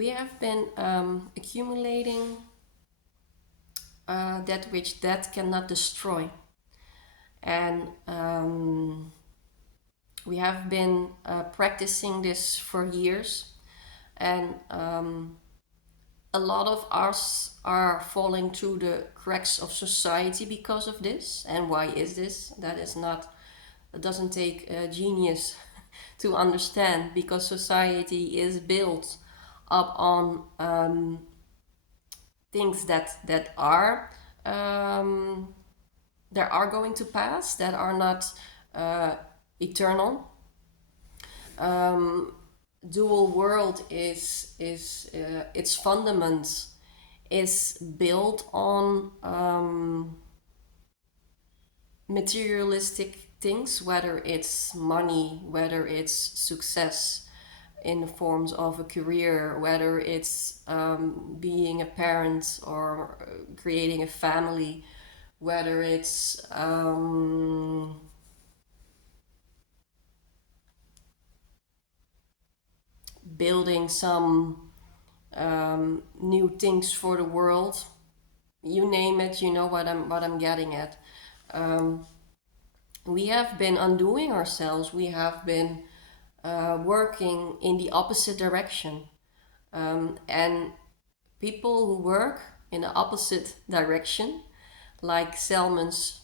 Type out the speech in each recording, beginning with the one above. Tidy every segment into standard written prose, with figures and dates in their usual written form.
we have been accumulating that which death cannot destroy. And we have been practicing this for years. And a lot of us are falling through the cracks of society because of this. And why is this? It doesn't take a genius to understand, because society is built up on things that are going to pass, that are not eternal. Dual world is its fundament is built on materialistic things, whether it's money, whether it's success in the forms of a career, whether it's being a parent or creating a family, whether it's building some new things for the world. You name it, you know what I'm getting at. We have been undoing ourselves. We have been working in the opposite direction. And people who work in the opposite direction, like salmons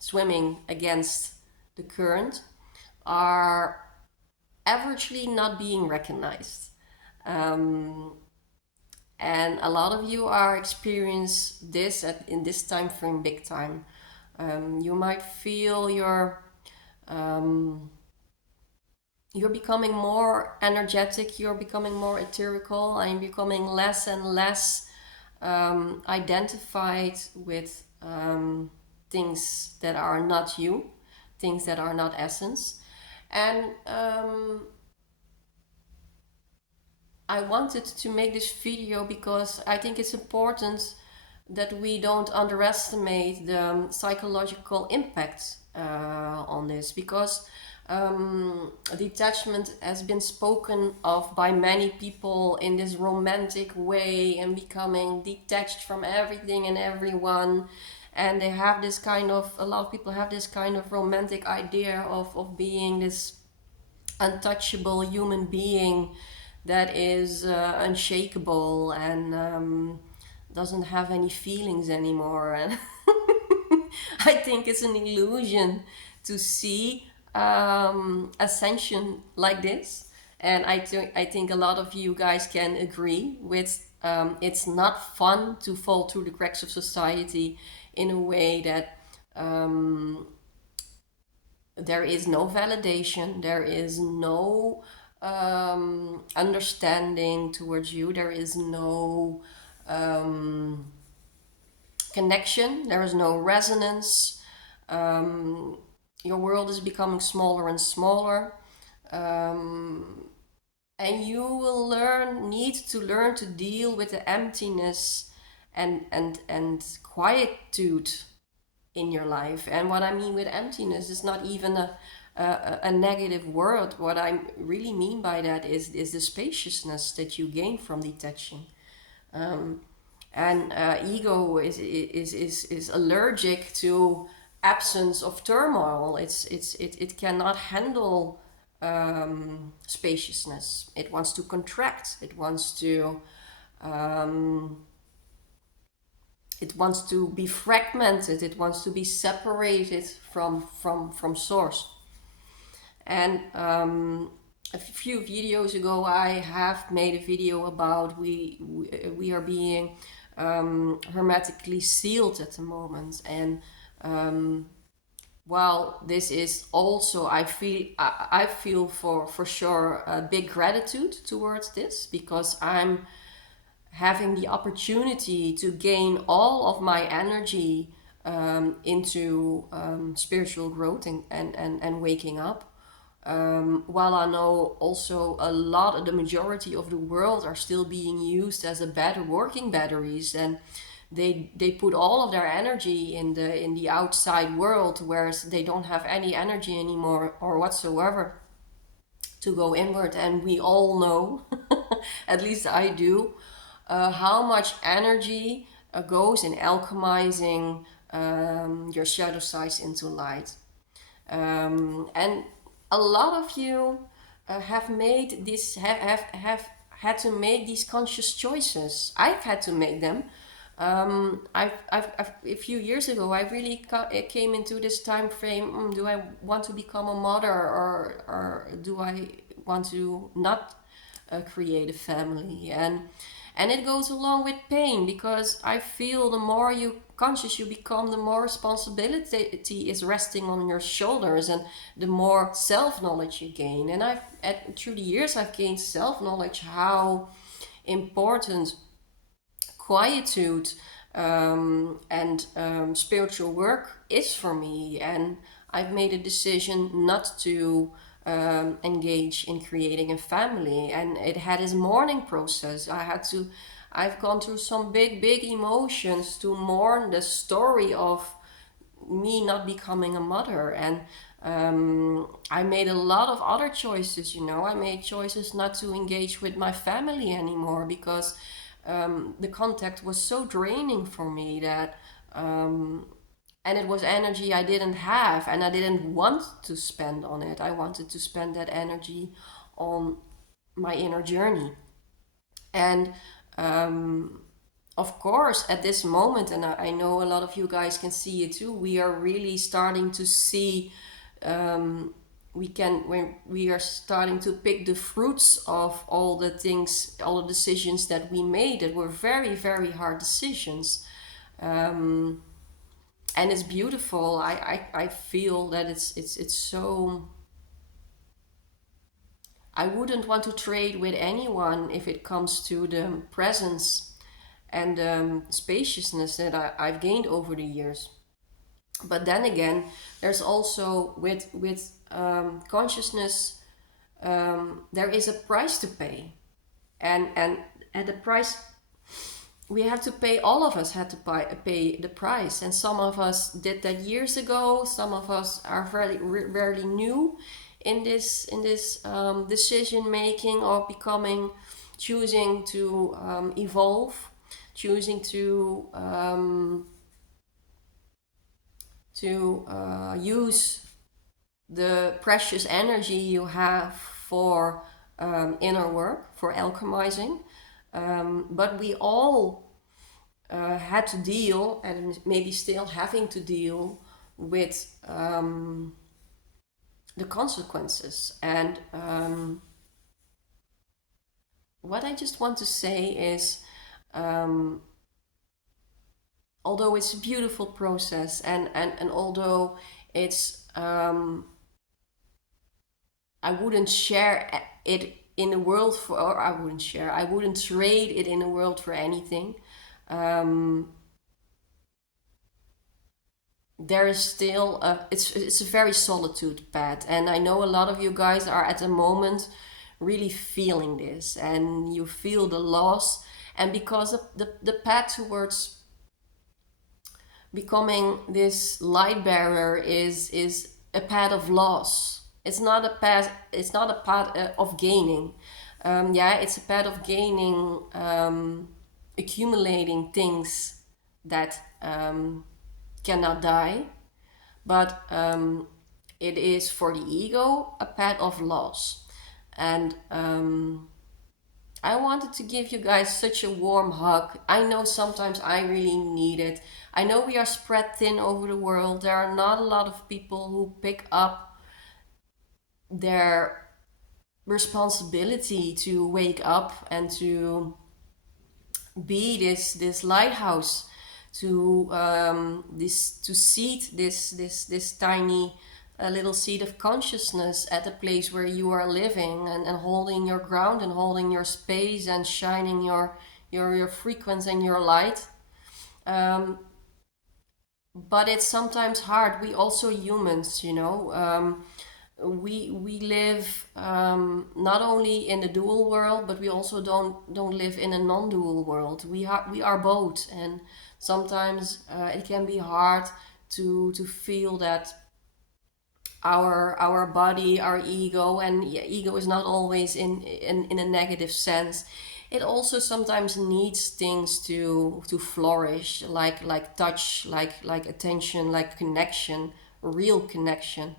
swimming against the current, are averagely not being recognized. And a lot of you are experience this in this time frame big time. You might feel you're becoming more energetic, you're becoming more ethereal, and you're becoming less and less identified with things that are not you, things that are not essence. And I wanted to make this video because I think it's important that we don't underestimate the psychological impact on this, because detachment has been spoken of by many people in this romantic way, and becoming detached from everything and everyone. And they have this kind of, a lot of people have this kind of romantic idea of being this untouchable human being that is unshakable and doesn't have any feelings anymore. And I think it's an illusion to see ascension like this. And I think a lot of you guys can agree with it's not fun to fall through the cracks of society in a way that there is no validation, there is no understanding towards you, there is no connection, there is no resonance. Your world is becoming smaller and smaller, and you will need to learn to deal with the emptiness and quietude in your life. And what I mean with emptiness is not even a negative word. What I really mean by that is the spaciousness that you gain from detaching. And ego is allergic to absence of turmoil. It cannot handle spaciousness. It wants to contract. It wants to be fragmented. It wants to be separated from source. And a few videos ago, I have made a video about we are being hermetically sealed at the moment. And while this is also, I feel for sure a big gratitude towards this, because I'm having the opportunity to gain all of my energy into spiritual growth and waking up. While I know also the majority of the world are still being used as working batteries, and they put all of their energy in the outside world, whereas they don't have any energy anymore or whatsoever to go inward. And we all know At least I do. How much energy goes in alchemizing your shadow sides into light. And a lot of you have made this, have had to make these conscious choices. I've had to make them. A few years ago, I really came into this time frame. Do I want to become a mother, or do I want to not create a family? And it goes along with pain, because I feel the more you conscious you become, the more responsibility is resting on your shoulders, and the more self-knowledge you gain. And through the years, I've gained self-knowledge, how important quietude and spiritual work is for me. And I've made a decision not to engage in creating a family. And it had its mourning process. I've gone through some big emotions to mourn the story of me not becoming a mother. And I made a lot of other choices. I made choices not to engage with my family anymore, because the contact was so draining for me, that and it was energy I didn't have, and I didn't want to spend on it. I wanted to spend that energy on my inner journey. And of course, at this moment, and I know a lot of you guys can see it too, we are really starting to see, when we are starting to pick the fruits of all the things, all the decisions that we made, that were very hard decisions. And it's beautiful. I feel that it's so, I wouldn't want to trade with anyone if it comes to the presence and spaciousness that I've gained over the years. But then again, there's also with consciousness, there is a price to pay, and the price we have to pay. All of us had to pay the price, and some of us did that years ago. Some of us are very new in this decision making of becoming, choosing to evolve, choosing to use the precious energy you have for inner work, for alchemizing. But we all had to deal, and maybe still having to deal with the consequences. And what I just want to say is, although it's a beautiful process, and although it's I wouldn't share it in the world for, or I wouldn't trade it in the world for anything. Um, there is still it's a very solitude path, and I know a lot of you guys are at the moment really feeling this, and you feel the loss. And because of the path towards becoming this light bearer is a path of loss. It's not a path. It's not a path of gaining. Yeah, it's a path of gaining, accumulating things that cannot die. But it is for the ego a path of loss. And I wanted to give you guys such a warm hug. I know sometimes I really need it. I know we are spread thin over the world. There are not a lot of people who pick up their responsibility to wake up and to be this lighthouse, to to seed this tiny little seed of consciousness at a place where you are living, and holding your ground, and holding your space, and shining your frequency and your light. But it's sometimes hard. We also humans, we live not only in the dual world, but we also don't live in a non-dual world. We are both, and sometimes it can be hard to feel that our body, our ego. And yeah, ego is not always in a negative sense. It also sometimes needs things to flourish, like touch, like attention, like connection, real connection.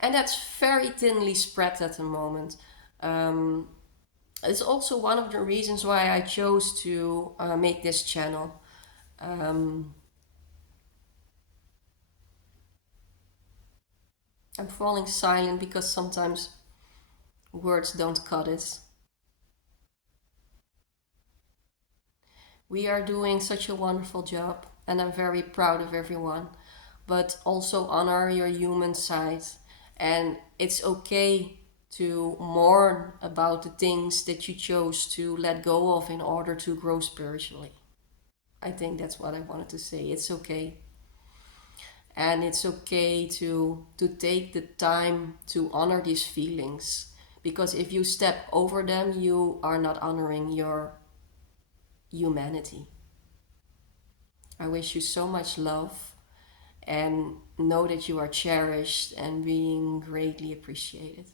And that's very thinly spread at the moment. It's also one of the reasons why I chose to make this channel. I'm falling silent because sometimes words don't cut it. We are doing such a wonderful job, and I'm very proud of everyone. But also honor your human side. And it's okay to mourn about the things that you chose to let go of in order to grow spiritually. I think that's what I wanted to say. It's okay. And it's okay to take the time to honor these feelings, because if you step over them, you are not honoring your humanity. I wish you so much love, and know that you are cherished and being greatly appreciated.